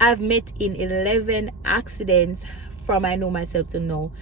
I've met in 11 accidents from I know myself to know.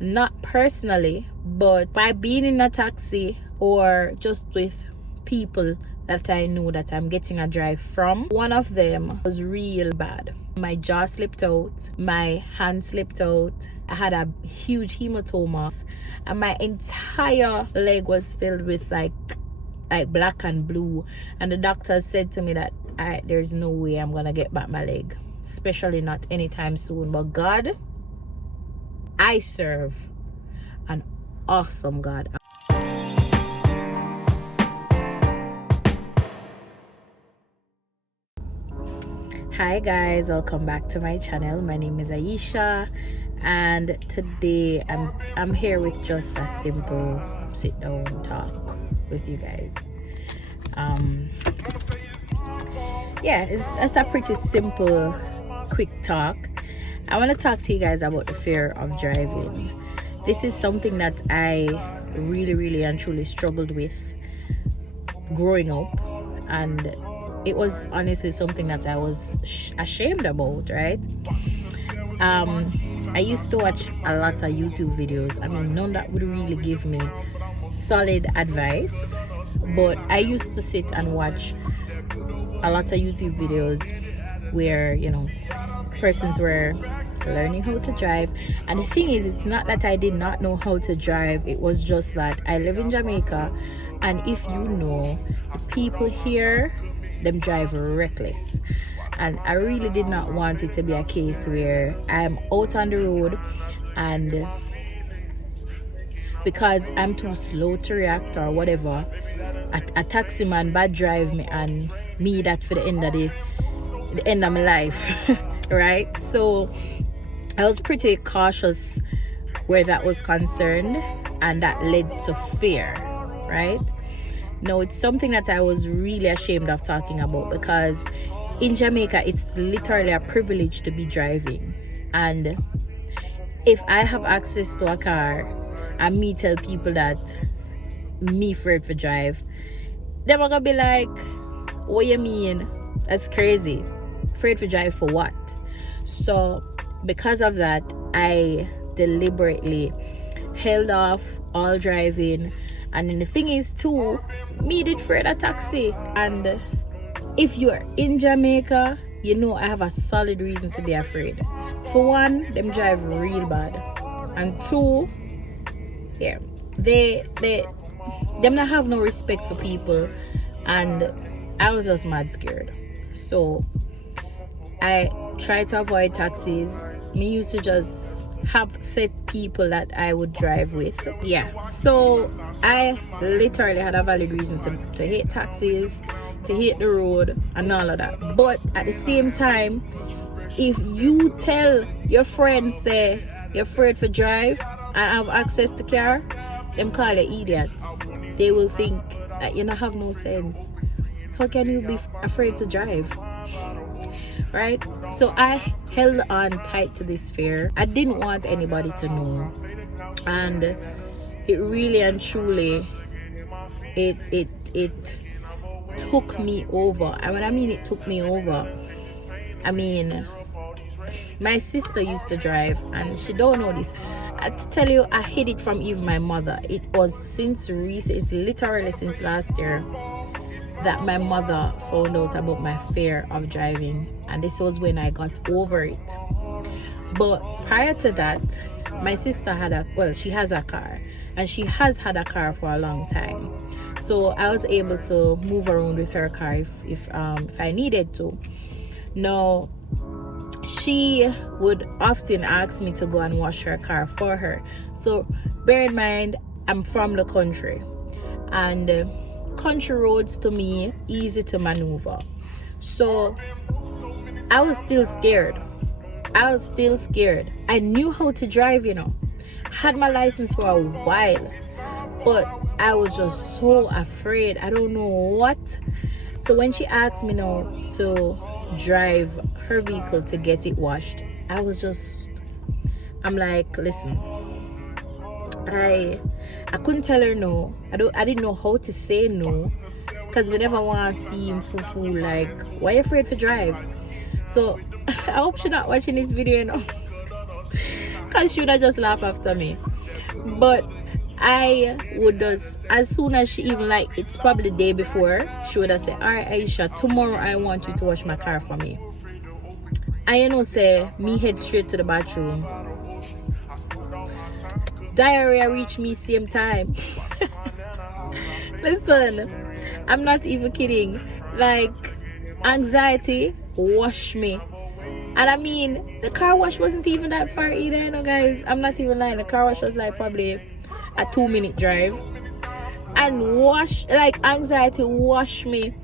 Not personally, but by being in a taxi or just with people that I know that I'm getting a drive from. One of them was real bad. My jaw slipped out, my hand slipped out, I had a huge hematoma, and my entire leg was filled with like black and blue. And the doctor said to me that there's no way I'm gonna get back my leg, especially not anytime soon. But God, I serve an awesome God. Hi guys, welcome back to my channel. My name is Aisha, and today I'm here with just a simple sit down talk with you guys. Yeah, it's a pretty simple quick talk. I want to talk to you guys about the fear of driving. This is something that I really and truly struggled with growing up, and it was honestly something that I was ashamed about, right? I used to watch a lot of YouTube videos. I mean, none that would really give me solid advice, but I used to sit and watch a lot of YouTube videos where, you know, persons were learning how to drive. And the thing is, it's not that I did not know how to drive, it was just that I live in Jamaica, and if you know, the people here, them drive reckless, and I really did not want it to be a case where I'm out on the road and because I'm too slow to react or whatever, a taxi man bad drive me and me that for the end of my life. Right? So I was pretty cautious where that was concerned, and that led to fear, right? No, it's something that I was really ashamed of talking about, because in Jamaica, it's literally a privilege to be driving. And if I have access to a car and me tell people that me afraid for drive, they're gonna be like, what you mean? That's crazy. Afraid for drive for what? So because of that, I deliberately held off all driving. And then the thing is too, me did afraid a taxi. And if you're in Jamaica, you know I have a solid reason to be afraid. For one, them drive real bad. And two, yeah, them not have no respect for people. And I was just mad scared. So I tried to avoid taxis. Me used to just have set people that I would drive with. Yeah, so I literally had a valid reason to hate taxis, to hate the road and all of that. But at the same time, if you tell your friends say you're afraid for drive and have access to car, them call you idiot. They will think that you don't have no sense. How can you be afraid to drive? Right? So I held on tight to this fear. I didn't want anybody to know, and it really and truly it took me over. And when I mean it took me over, I mean my sister used to drive, and she don't know this. I tell you, I hid it from even my mother. It was since recent, it's literally since last year that my mother found out about my fear of driving, and this was when I got over it. But prior to that, my sister she has a car, and she has had a car for a long time. So I was able to move around with her car if I needed to. Now, she would often ask me to go and wash her car for her. So bear in mind, I'm from the country, and country roads to me easy to maneuver. So I was still scared. I knew how to drive, you know, had my license for a while, but I was just so afraid. I don't know what. So when she asked me now to drive her vehicle to get it washed, I'm like, listen, I couldn't tell her no. I didn't know how to say no, because we never want to seem fool like, why are you afraid to drive? So I hope she's not watching this video, you know. Because she would have just laughed after me. But I would just, as soon as she even like, it's probably the day before, she would have said, alright Aisha, tomorrow I want you to wash my car for me. And you know, say, me head straight to the bathroom. Diarrhea reached me same time. Listen, I'm not even kidding. Like, anxiety washed me. And I mean, the car wash wasn't even that far either, you know, guys. I'm not even lying. The car wash was like probably a 2-minute drive. And anxiety washed me.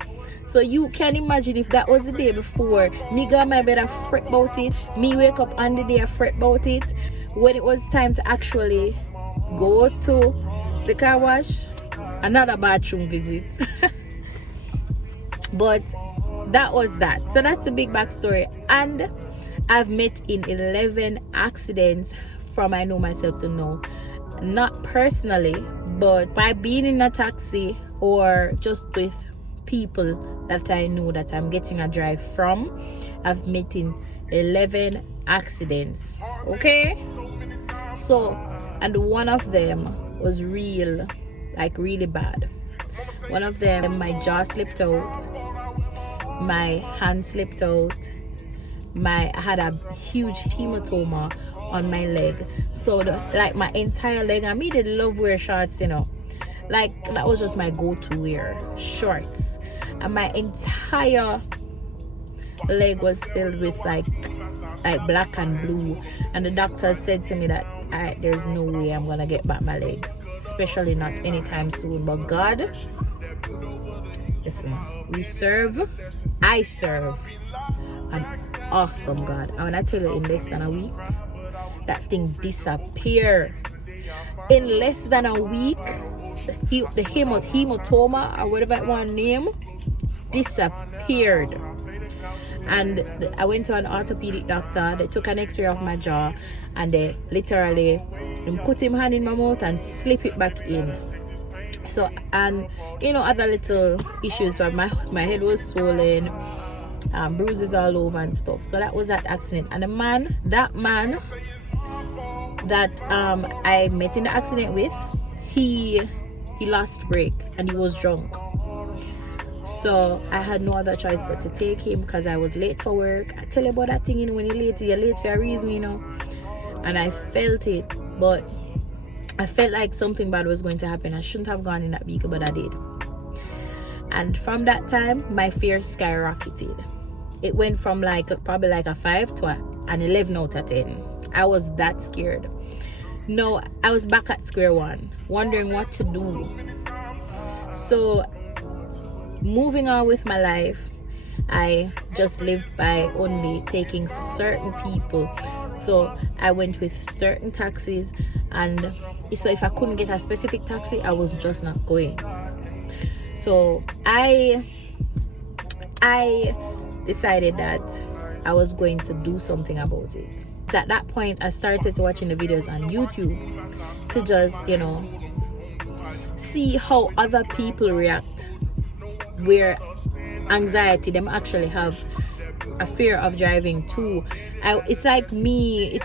So you can imagine if that was the day before, me got my bed and fret about it. Me wake up on the day and fret about it. When it was time to actually go to the car wash, another bathroom visit. But that was that. So that's the big backstory. And I've met in 11 accidents from I know myself to know. Not personally, but by being in a taxi or just with people that I know that I'm getting a drive from. I've met in 11 accidents. Okay? So, and one of them was really bad. One of them, my jaw slipped out, my hand slipped out, I had a huge hematoma on my leg. So my entire leg, I did love wear shorts, you know. Like, that was just my go-to wear, shorts. And my entire leg was filled with like black and blue. And the doctor said to me that there's no way I'm gonna get back my leg, especially not anytime soon. But God, listen, I serve an awesome God. And when I tell you, in less than a week, that thing disappeared. In less than a week, the hematoma or whatever I want to name disappeared. And I went to an orthopedic doctor. They took an x-ray of my jaw and they literally put him hand in my mouth and slip it back in. So, and you know, other little issues, where my head was swollen, bruises all over and stuff. So that was that accident. And that man that I met in the accident with, he lost brake and he was drunk. So I had no other choice but to take him because I was late for work. I tell you about that thing, you know, when you're late for a reason, you know. And I felt it, but I felt like something bad was going to happen. I shouldn't have gone in that vehicle, but I did. And from that time, my fear skyrocketed. It went from probably a 5 to an 11 out of 10. I was that scared. No, I was back at square one, wondering what to do. So, moving on with my life, I just lived by only taking certain people. So I went with certain taxis, and so if I couldn't get a specific taxi, I was just not going. So I decided that I was going to do something about it. At that point, I started watching the videos on YouTube to just, you know, see how other people react, where anxiety, them actually have a fear of driving too. It's like me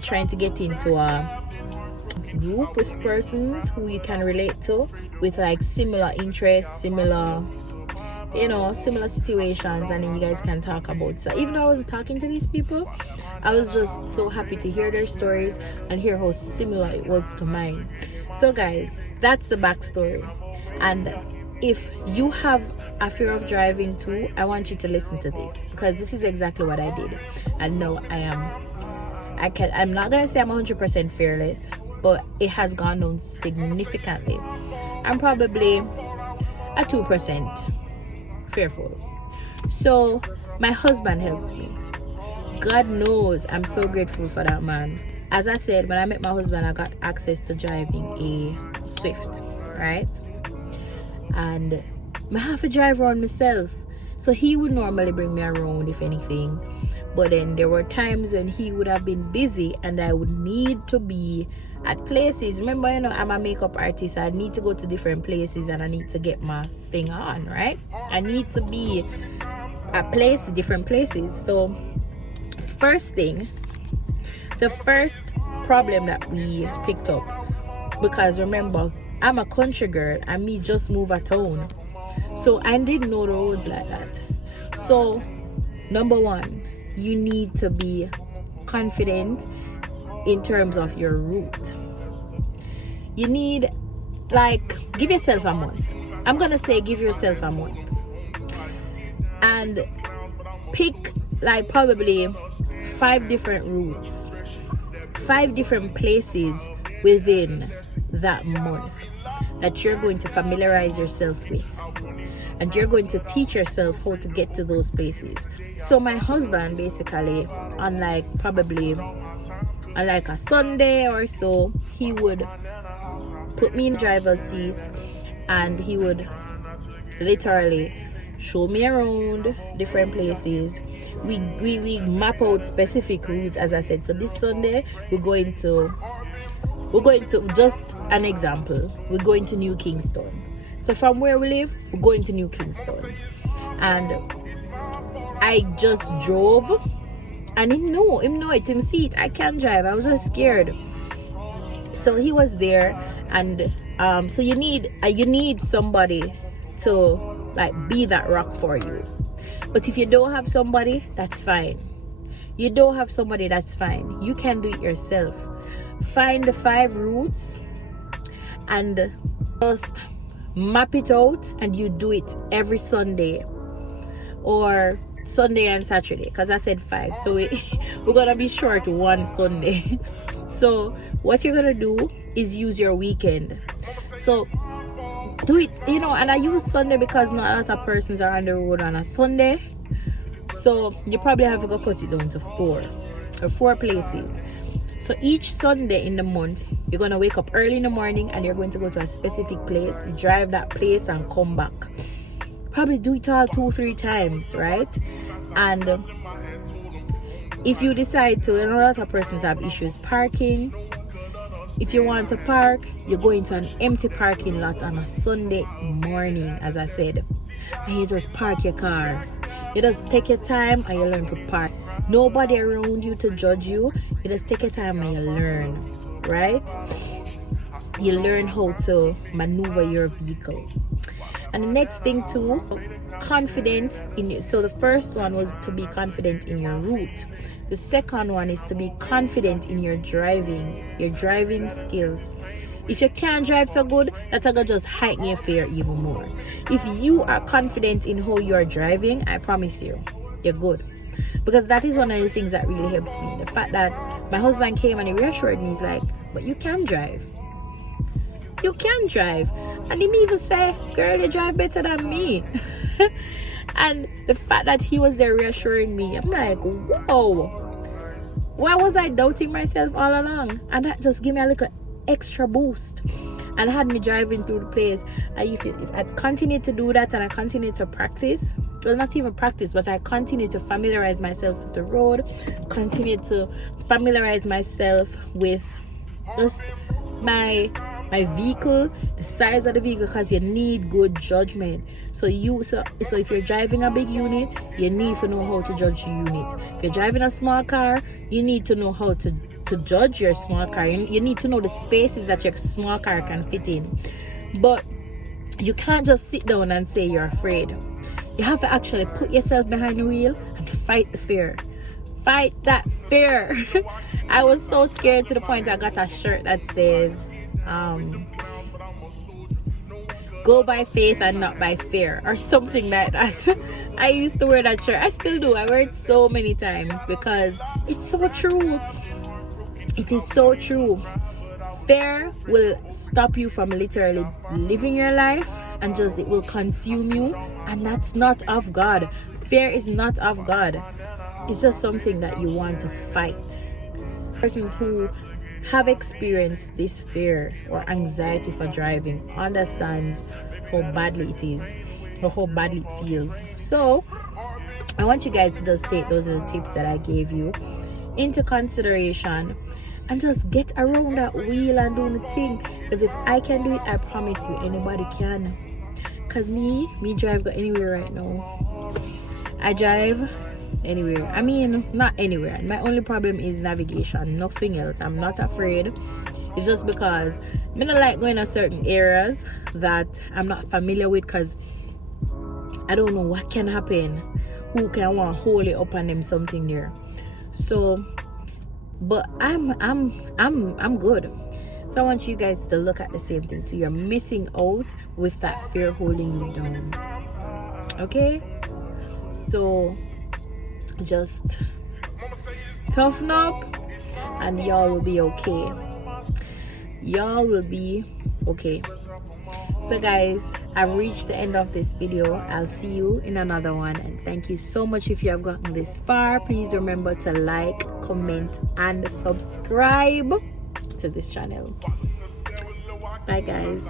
trying to get into a group with persons who you can relate to, with like similar interests, similar situations, and then you guys can talk about. So even though I wasn't talking to these people, I was just so happy to hear their stories and hear how similar it was to mine. So guys, that's the backstory. And if you have a fear of driving too, I want you to listen to this, because this is exactly what I did. And no, I'm not gonna say I'm 100% fearless, but it has gone down significantly. I'm probably a 2% fearful. So my husband helped me. God knows I'm so grateful for that man. As I said, when I met my husband, I got access to driving a Swift, right? And I have to drive around myself. So he would normally bring me around, if anything. But then there were times when he would have been busy and I would need to be at places. Remember, I'm a makeup artist. I need to go to different places and I need to get my thing on, right? I need to be at different places. So first problem that we picked up, because remember, I'm a country girl and me just move a town, so I didn't know the roads like that. So number one, you need to be confident in terms of your route. You need, like, give yourself a month. I'm gonna say give yourself a month and pick like probably 5 different routes, 5 different places within that month that you're going to familiarize yourself with, and you're going to teach yourself how to get to those places. So my husband basically, on like a Sunday or so, he would put me in the driver's seat and he would literally show me around different places. We map out specific routes, as I said. So this Sunday we're going to, just an example, we're going to New Kingston. So from where we live, we're going to New Kingston, and I just drove, and him see it. I can't drive. I was just scared. So he was there, and so you need somebody to like be that rock for you. But if you don't have somebody, that's fine. You don't have somebody, that's fine. You can do it yourself. Find the 5 routes and just map it out, and you do it every Sunday or Sunday and Saturday, because I said 5, so we're gonna be short 1 Sunday. So what you're gonna do is use your weekend. So do it, and I use Sunday because not a lot of persons are on the road on a Sunday, so you probably have to go cut it down to 4 places. So each Sunday in the month, you're going to wake up early in the morning and you're going to go to a specific place, drive that place and come back. Probably do it all 2-3 times, right? And if you decide to, a lot of persons have issues parking. If you want to park, you're going to an empty parking lot on a Sunday morning, as I said, and you just park your car. You just take your time and you learn to park. Nobody around you to judge you. You just take your time and you learn, right? You learn how to maneuver your vehicle. And the next thing too, confident in you. So the first one was to be confident in your route. The second one is to be confident in your driving skills. If you can't drive so good, that's gonna just heighten your fear even more. If you are confident in how you are driving, I promise you, you're good. Because that is one of the things that really helped me. The fact that my husband came and he reassured me, he's like, but you can drive. You can drive. And he even say, girl, you drive better than me. And the fact that he was there reassuring me, I'm like, whoa, why was I doubting myself all along? And that just gave me a little extra boost and had me driving through the place. And if I continue to do that and I continue to practice, well, not even practice, but I continue to familiarize myself with the road, continue to familiarize myself with just my vehicle, the size of the vehicle, because you need good judgment. So if you're driving a big unit, you need to know how to judge the unit. If you're driving a small car, you need to know how to judge your small car. You need to know the spaces that your small car can fit in. But you can't just sit down and say you're afraid. You have to actually put yourself behind the wheel and fight the fear. Fight that fear. I was so scared to the point I got a shirt that says go by faith and not by fear, or something like that. I used to wear that shirt. I still do. I wear it so many times because it's so true. It is so true. Fear will stop you from literally living your life, and just it will consume you, and that's not of God. Fear is not of God. It's just something that you want to fight. Persons who have experienced this fear or anxiety for driving understands how badly it is or how badly it feels. So I want you guys to just take those little tips that I gave you into consideration and just get around that wheel and do the thing. Because if I can do it, I promise you anybody can. Because me drive go anywhere right now. I drive anywhere. I mean, not anywhere. My only problem is navigation, nothing else. I'm not afraid. It's just because I don't like going to certain areas that I'm not familiar with, because I don't know what can happen. Who can want to hold it up on them something there. So, but I'm good. So I want you guys to look at the same thing too. You're missing out with that fear holding you down. Okay? So just toughen up and y'all will be okay. Y'all will be okay. So guys, I've reached the end of this video. I'll see you in another one, and thank you so much if you have gotten this far. Please remember to like, comment, and subscribe to this channel. Bye guys.